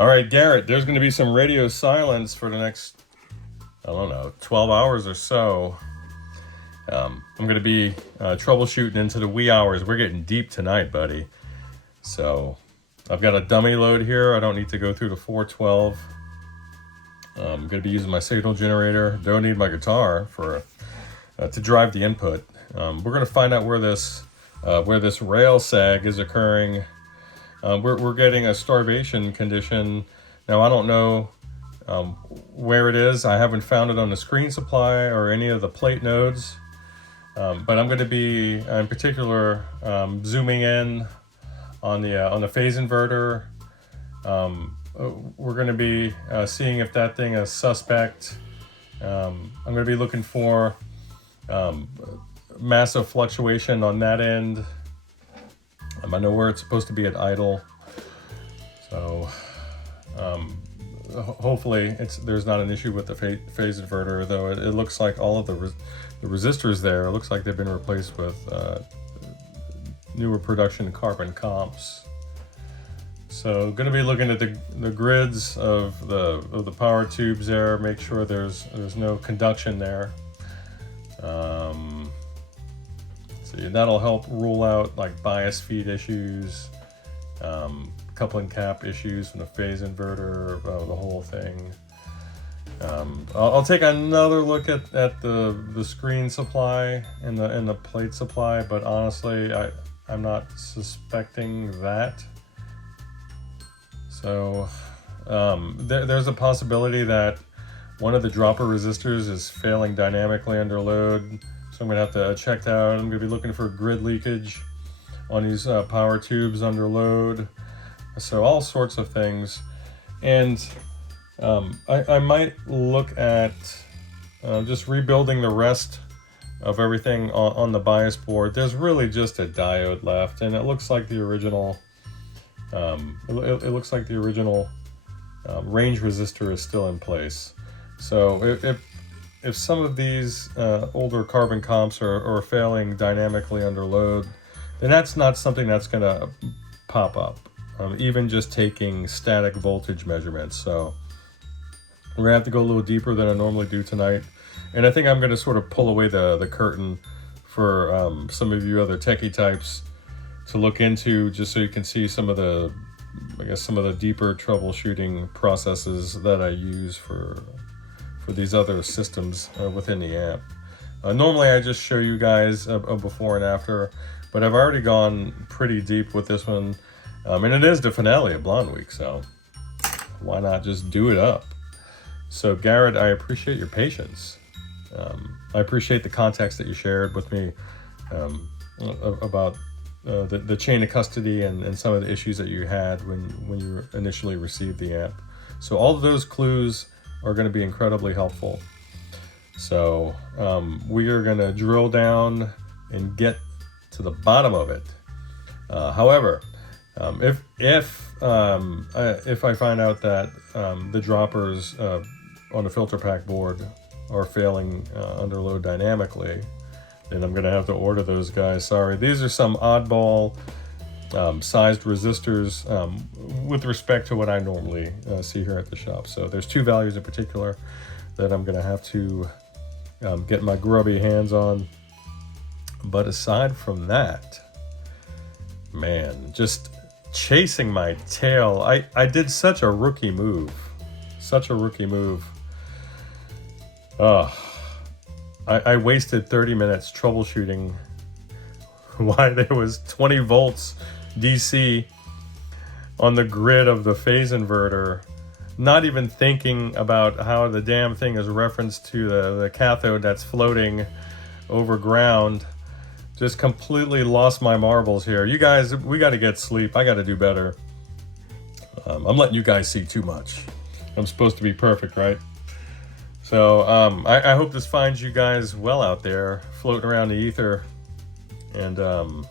All right, Garrett, there's going to be some radio silence for the next, I don't know, 12 hours or so. I'm going to be troubleshooting into the wee hours. We're getting deep tonight, buddy. So I've got a dummy load here. I don't need to go through the 412. I'm going to be using my signal generator. Don't need my guitar for to drive the input. We're going to find out where this rail sag is occurring. We're getting a starvation condition. Now, I don't know where it is. I haven't found it on the screen supply or any of the plate nodes. But I'm going to be, in particular, zooming in on the phase inverter. We're going to be seeing if that thing is suspect. I'm going to be looking for massive fluctuation on that end. I know where it's supposed to be at idle, so hopefully there's not an issue with the phase inverter, though it looks like all of the resistors there, it looks like they've been replaced with newer production carbon comps. So going to be looking at the grids of the power tubes there, make sure there's no conduction there. See, that'll help rule out like bias feed issues, coupling cap issues from the phase inverter, the whole thing. I'll take another look at the screen supply and the plate supply, but honestly, I'm not suspecting that. So there's a possibility that one of the dropper resistors is failing dynamically under load. So I'm gonna have to check that out. I'm gonna be looking for grid leakage on these power tubes under load. So all sorts of things. And I might look at just rebuilding the rest of everything on the bias board. There's really just a diode left, and it looks like the original it looks like the original range resistor is still in place. So if some of these older carbon comps are failing dynamically under load, then that's not something that's going to pop up, even just taking static voltage measurements. So we're going to have to go a little deeper than I normally do tonight. And I think I'm going to sort of pull away the curtain for some of you other techie types to look into, just so you can see some of the, I guess, some of the deeper troubleshooting processes that I use for these other systems within the amp. Normally I just show you guys a before and after, but I've already gone pretty deep with this one. And it is the finale of Blonde Week, so why not just do it up? So Garrett, I appreciate your patience. I appreciate the context that you shared with me about the chain of custody and some of the issues that you had when you initially received the amp. So all of those clues are going to be incredibly helpful. So we are going to drill down and get to the bottom of it. However, if I find out that the droppers on the filter pack board are failing under load dynamically, then I'm going to have to order those guys. Sorry, these are some oddball sized resistors with respect to what I normally see here at the shop. So there's two values in particular that I'm going to have to get my grubby hands on. But aside from that, man, just chasing my tail. I did such a rookie move. I wasted 30 minutes troubleshooting why there was 20 volts DC on the grid of the phase inverter, not even thinking about how the damn thing is referenced to the cathode that's floating over ground. Just completely lost my marbles here. You guys, we got to get sleep. I got to do better. I'm letting you guys see too much. I'm supposed to be perfect, right? So I hope this finds you guys well out there, floating around the ether. And I'll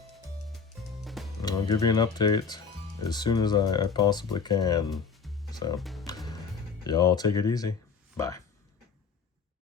give you an update as soon as I possibly can. So y'all take it easy. Bye.